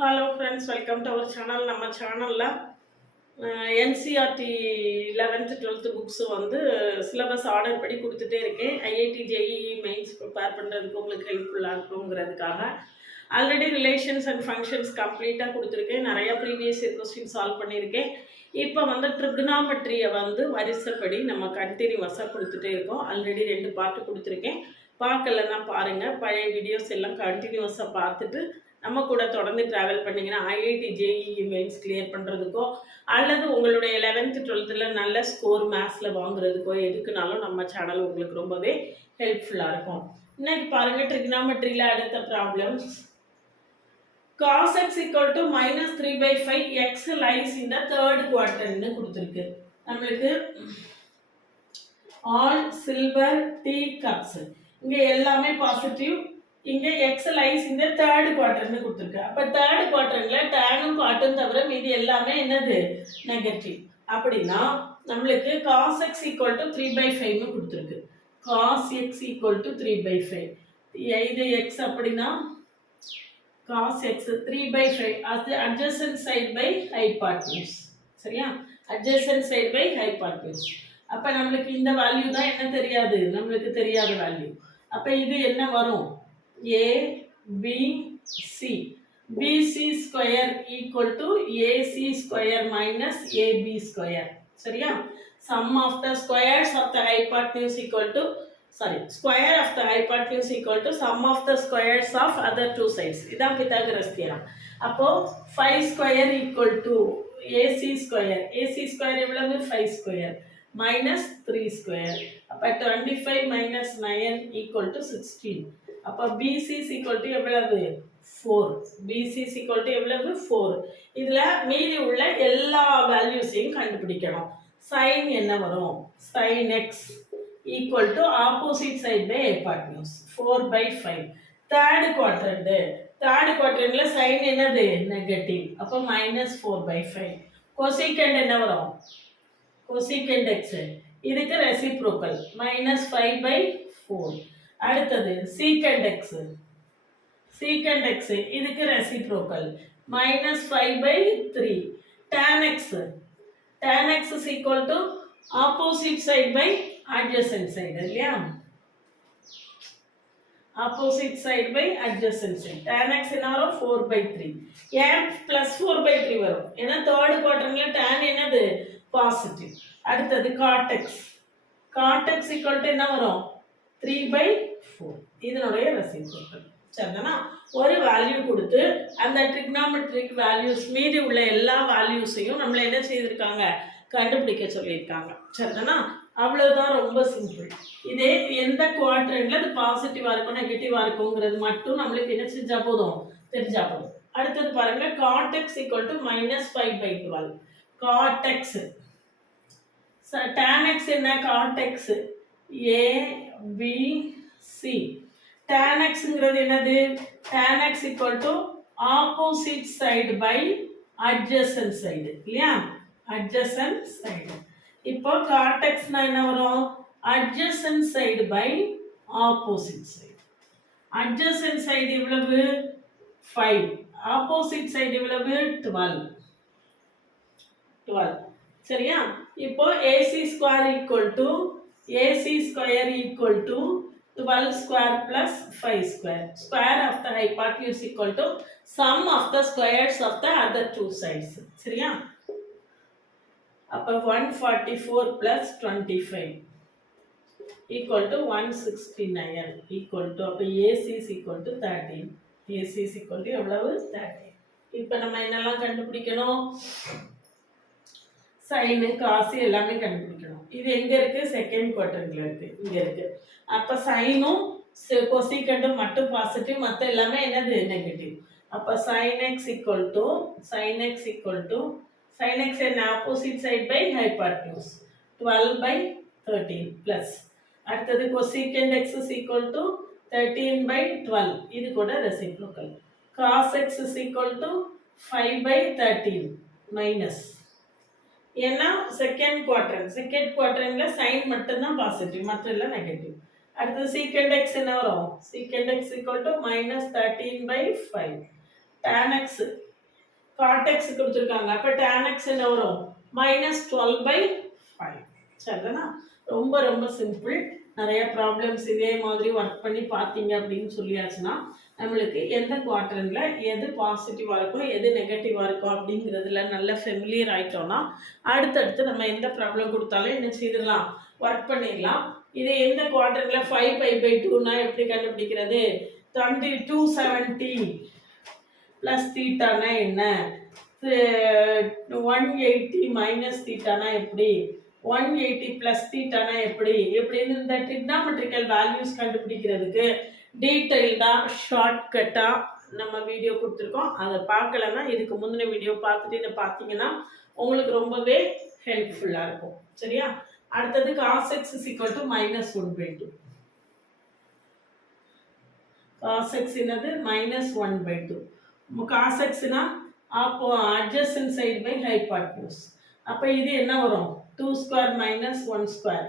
Hello friends, welcome to our channel. நம்ம சேனலில் NCERT 11th 12th books வந்து syllabus order படி கொடுத்துட்டே இருக்கேன். ஐஐடி ஜேஇஇ மெயின்ஸ் ப்ரிப்பேர் பண்ணுறதுக்கு உங்களுக்கு ஹெல்ப்ஃபுல்லாக இருக்குங்கிறதுக்காக ஆல்ரெடி ரிலேஷன்ஸ் அண்ட் ஃபங்க்ஷன்ஸ் கம்ப்ளீட்டாக கொடுத்துருக்கேன். நிறையா ப்ரீவியஸ் இயர் கொஸ்டின் சால்வ் பண்ணியிருக்கேன். இப்போ வந்து ட்ரிக்னாமெட்ரியை வந்து வரிசைப்படி நம்ம கண்டினியூவஸாக கொடுத்துட்டே இருக்கோம். ஆல்ரெடி 2 பார்ட்டு கொடுத்துருக்கேன். பார்க்கலன்னா பாருங்கள். பழைய வீடியோஸ் எல்லாம் கண்டினியூவஸாக பார்த்துட்டு நம்ம கூட தொடர்ந்து ட்ராவல் பண்ணிங்கன்னா ஐஐடி ஜேஇஇ மெயின்ஸ் கிளியர் பண்ணுறதுக்கோ அல்லது உங்களுடைய 11th 12th நல்ல ஸ்கோர் மேத்ஸில் வாங்குறதுக்கோ எதுக்குனாலும் நம்ம சேனல் உங்களுக்கு ரொம்பவே ஹெல்ப்ஃபுல்லாக இருக்கும். இன்னைக்கு பாருங்கள், ட்ரிக்னாமெட்ரியில் அடுத்த problems. cos x equal to -3/5 x lies in the third quadrant கொடுத்துருக்கு. நம்மளுக்கு all silver tea cups, இங்கே எல்லாமே பாசிட்டிவ். இங்கே எக்ஸ் லைஸ் இந்த தேர்ட் குவார்டர்னு கொடுத்துருக்கு. அப்போ தேர்ட் குவார்டர்ல டேனும் காட்டும் தவிர மீதி எல்லாமே என்னது நெகட்டிவ். அப்படின்னா நம்மளுக்கு cos x equal to 3/5 கொடுத்துருக்கு. cos x equal to 3/5. இது எக்ஸ் அப்படின்னா cos x 3/5 அது adjacent side by hypotenuse. சரியா? adjacent side by hypotenuse. அப்போ நம்மளுக்கு இந்த வேல்யூ தான் என்ன தெரியாது, நம்மளுக்கு தெரியாத வேல்யூ. அப்போ இது என்ன வரும்? A B C BC square equal to AC square minus AB square. சரியா? sum of the squares of the hypotenuse equal to square of the hypotenuse equal to sum of the squares of other two sides. இதான் Pythagoras theorem. அப்போ 5 square equal to AC square. AC square எவ்வளவு? 5 square minus 3 square. அப்போ 25 minus 9 equal to 16. அப்போ BC is equal to எவ்வளவு? 4. BC is equal to எவ்வளவு? 4. இதில் மீதி உள்ள எல்லா வேல்யூஸையும் கண்டுபிடிக்கணும். sin என்ன வரும்? sin x equal to opposite side by hypotenuse 4/5. Third குவாட்ரண்ட்ல sin என்னது? நெகட்டிவ். அப்போ -4/5. கொசிகண்ட் என்ன வரும்? கொசிகண்ட் x இதுக்கு ரெசிப்ரோக்கல் -5/4. அடுத்தது சீக்கண்ட் x இதுக்கு reciprocal -5/3. tan x is equal to opposite side by adjacent side. இல்லையா? opposite side by adjacent side. tan x என்ன வரும்? 4/3. ஏன் +4/3 வரும்? ஏன்னா தேர்ட் குவார்டர்ல tan என்னது? பாசிட்டிவ். அடுத்தது cot x equal to என்ன வரும்? 3/4. இதனுடைய ரெசிப்ரோக்கல். சரிதானா? ஒரு வேல்யூ கொடுத்து அந்த ட்ரிக்னாமெட்ரிக் வேல்யூஸ் மீதி உள்ள எல்லா வேல்யூஸையும் நம்மள என்ன செய்திருக்காங்க? கண்டுபிடிக்க சொல்லியிருக்காங்க. சரிதானா? அவ்வளவுதான், ரொம்ப சிம்பிள். இதே எந்த குவாட்ரண்ட்ல அது பாசிட்டிவா இருக்கும் நெகட்டிவா இருக்குங்கிறது மட்டும் நம்மளுக்கு என்ன செஞ்சா போதும்? தெரிஞ்சா போதும். அடுத்தது பாருங்க, cot x equal to -5/12. cot x tan x என்ன? cot x A B C. tan xங்கிறது என்னது? tan x equal to opposite side by adjacent side. இல்லையா? adjacent side. இப்போ cot x னா என்ன வரும்? adjacent side by opposite side. adjacent side எவ்வளவு? 5. opposite side எவ்வளவு? 12. சரியா? இப்போ AC square equal to 12 square plus 5 square. Square of the hypotenuse equal to sum of the squares of the other two sides. சரியா? அப்போ 144 plus 25 equal to 169 equal to அப்போ AC is equal to 13. AC is equal to எவ்வளவு? 13. இப்போ நம்ம என்னெல்லாம் கண்டுபிடிக்கணும்? Sign காசு எல்லாமே கண்டுபிடிக்கணும். இது எங்க இருக்கு? செகண்ட் குவார்டர்ல இருக்கு. இங்க இருக்கு. அப்ப சைனும் கொசிகண்டும் மட்டும் பாசிட்டிவ், மற்ற எல்லாமே என்னது? நெகட்டிவ். அப்ப sin x equal to sin x என்ன? Opposite side by hypotenuse 12/13 plus அடுத்தது cosecant x is equal to 13/12. இது கூட reciprocal. cos x is equal to 5/13 minus. ஏன்னா செகண்ட் குவாட்ரண்ட்ல சைன் மட்டும்தான் பாசிட்டிவ், மற்ற எல்லாம் நெகட்டிவ். அடுத்து சீக்கண்ட் x என்ன வரும்? Secant x equal to -13/5. tan x cot x கொடுத்துருக்காங்க. அப்போ tan x என்ன வரும் -12/5. சரிதானா? ரொம்ப ரொம்ப சிம்பிள். நிறைய ப்ராப்ளம்ஸ் இதே மாதிரி ஒர்க் பண்ணி பார்த்தீங்க அப்படின்னு சொல்லியாச்சுன்னா நம்மளுக்கு எந்த குவாட்ரண்ட்ல எது பாசிட்டிவாக இருக்கும் எது நெகட்டிவாக இருக்கும் அப்படிங்கிறதுல நல்ல ஃபெமிலியர் ஆகிட்டோம்னா அடுத்தடுத்து நம்ம எந்த ப்ராப்ளம் கொடுத்தாலும் என்ன செய்திடலாம், ஒர்க் பண்ணிடலாம். இது எந்த குவாட்ரண்ட்ல 5π/2னா எப்படி கண்டுபிடிக்கிறது, 270 ப்ளஸ் தீட்டானா என்ன, 180 மைனஸ் தீட்டானா எப்படி, 180 ப்ளஸ் தீட்டானா எப்படி எப்படின்னு இந்த ட்ரிக்னாமெட்ரிக்கல் வேல்யூஸ் கண்டுபிடிக்கிறதுக்கு டீட்டெயில்டாக ஷார்ட்கட்டாக நம்ம வீடியோ கொடுத்துருக்கோம். அதை பார்க்கலன்னா இதுக்கு முந்தின வீடியோ பார்த்துட்டு இதை பார்த்தீங்கன்னா உங்களுக்கு ரொம்பவே ஹெல்ப்ஃபுல்லாக இருக்கும். சரியா? அடுத்தது cos x -1/2. cos x என்னது -1/2. cos xனா அப்போ adjacent side by hypotenuse. அப்போ இது என்ன வரும், 2² - 1²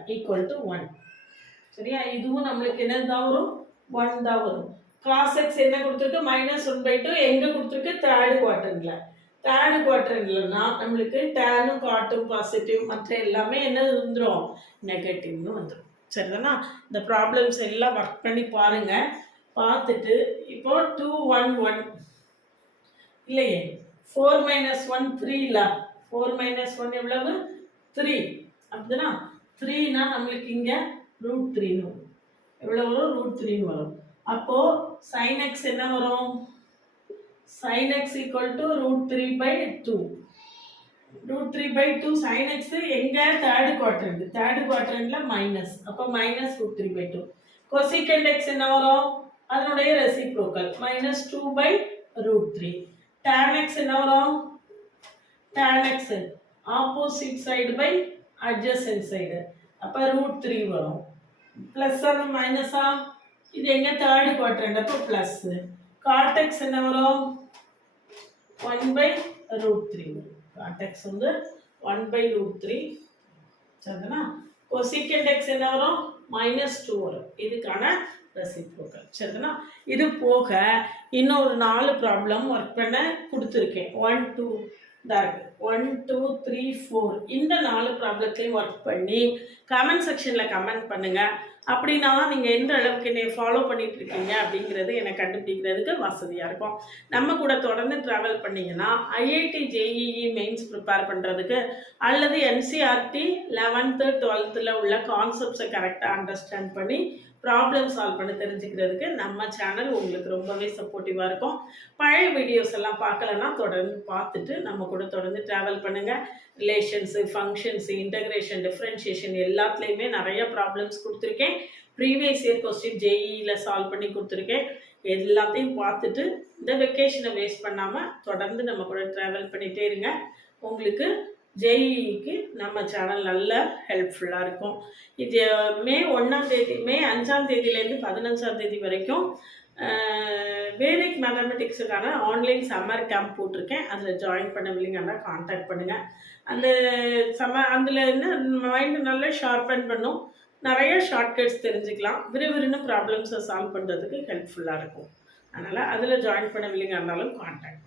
= 1. சரியா? இதுவும் நம்மளுக்கு என்ன தான் வரும், 1 தான் வரும். cos x என்ன கொடுத்துருக்கு, -1/2. எங்கே கொடுத்துருக்கு, தேர்டு குவாட்ரண்ட்ல. தேர்டு குவாட்ரண்ட்லனா நம்மளுக்கு டேனும் காட்டும் பாசிட்டிவ், மற்ற எல்லாமே என்ன வந்துடும், நெகட்டிவ்னு வந்துடும். சரிதானா? இந்த ப்ராப்ளம்ஸ் எல்லாம் ஒர்க் பண்ணி பாருங்க. பார்த்துட்டு இப்போ 2 1 1 இல்லையே, 4 - 1 3 இல்லை, 4 - 1 எவ்வளவு, 3. அப்படின்னா 3னா நம்மளுக்கு இங்கே √3ன்னு வரும். எவ்வளோ வரும், √3ன்னு வரும். அப்போது sin x என்ன வரும், sin x √3/2. √3/2 sin x எங்கே, தேர்டு குவாட்ரண்ட். தேர்டு குவாட்ரண்ட்டில் மைனஸ், அப்போ -√3/2. cosecant x என்ன வரும், அதனுடைய ரெசிப்ரோக்கல் -2/√3. tan x என்ன வரும், tan x opposite side by adjacent side, அப்போ √3 வரும். ப்ளஸ் ஆர் மைனஸா, இது எங்கே, தேர்டு குவாட்ரண்ட், அப்போ ப்ளஸ். cot x என்ன வரும், 1/√3 வரும். cot x வந்து 1/√3. சரிதானா? cosecant x என்ன வரும், -2 வரும். இதுக்கான ரெசிப்ரோக்கல். சரிதானா? இது போக இன்னொரு 4 ப்ராப்ளம் ஒர்க் பண்ண கொடுத்துருக்கேன். 1 2 1 2 3 4 இந்த 4 ப்ராப்ளத்தையும் ஒர்க் பண்ணி கமெண்ட் செக்ஷனில் கமெண்ட் பண்ணுங்கள். அப்படின்னா நீங்கள் எந்த அளவுக்கு என்னை ஃபாலோ பண்ணிட்டு இருக்கீங்க அப்படிங்கிறது எனக்கு கண்டுபிடிக்கிறதுக்கு வசதியாக இருக்கும். நம்ம கூட தொடர்ந்து ட்ராவல் பண்ணிங்கன்னா ஐஐடி ஜேஇஇ மெயின்ஸ் ப்ரிப்பேர் பண்ணுறதுக்கு அல்லது என்சிஆர்டி 11th 12th உள்ள கான்செப்ட்ஸை கரெக்டாக அண்டர்ஸ்டாண்ட் பண்ணி ப்ராப்ளம் சால்வ் பண்ண தெரிஞ்சுக்கிறதுக்கு நம்ம சேனல் உங்களுக்கு ரொம்பவே சப்போர்ட்டிவாக இருக்கும். பழைய வீடியோஸ் எல்லாம் பார்க்கலன்னா தொடர்ந்து பார்த்துட்டு நம்ம கூட தொடர்ந்து ட்ராவல் பண்ணுங்கள். ரிலேஷன்ஸு, ஃபங்க்ஷன்ஸு, இன்டகிரேஷன், டிஃப்ரென்ஷியேஷன் எல்லாத்துலேயுமே நிறைய ப்ராப்ளம்ஸ் கொடுத்துருக்கேன். ப்ரீவியஸ் இயர் கொஸ்டின் ஜேஇயில் சால்வ் பண்ணி கொடுத்துருக்கேன். எல்லாத்தையும் பார்த்துட்டு இந்த வெக்கேஷனை வேஸ்ட் பண்ணாமல் தொடர்ந்து நம்ம கூட ட்ராவல் பண்ணிகிட்டே இருங்க. உங்களுக்கு ஜேஇக்கு நம்ம சேனல் நல்ல ஹெல்ப்ஃபுல்லாக இருக்கும். இது மே 1ஆம் தேதி, மே 5ஆம் தேதியிலேருந்து 15ஆம் தேதி வரைக்கும் வேதிக் மேத்தமெட்டிக்ஸுக்கான ஆன்லைன் சம்மர் கேம்ப் போட்டிருக்கேன். அதில் ஜாயின் பண்ண வில்லிங்கன்னா கான்டாக்ட் பண்ணுங்கள். அந்த அதில் என்ன மைண்டு நல்லா ஷார்பன் பண்ணும், நிறைய ஷார்ட்கட்ஸ் தெரிஞ்சுக்கலாம், விறுவிறுன்னு ப்ராப்ளம்ஸை சால்வ் பண்ணுறதுக்கு ஹெல்ப்ஃபுல்லாக இருக்கும். அதனால் அதில் ஜாயின் பண்ண வில்லிங்க இருந்தாலும் கான்டாக்ட்